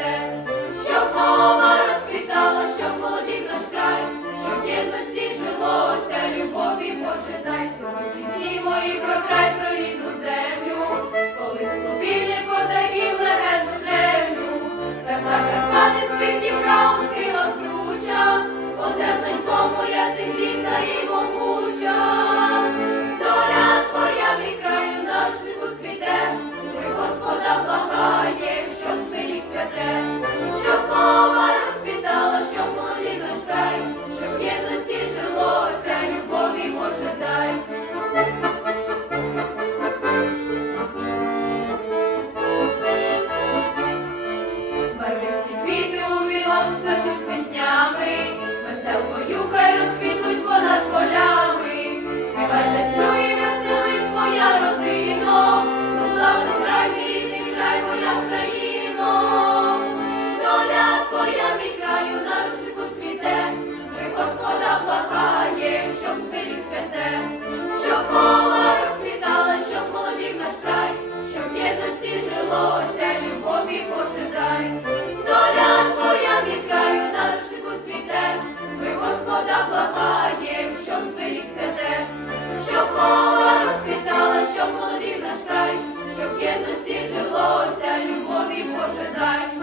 até сплетуть з піснями, Господа благаєм, щоб зберігся те, щоб мова розцвітала, щоб молодів наш край, щоб єдності жилося, любові пожидай.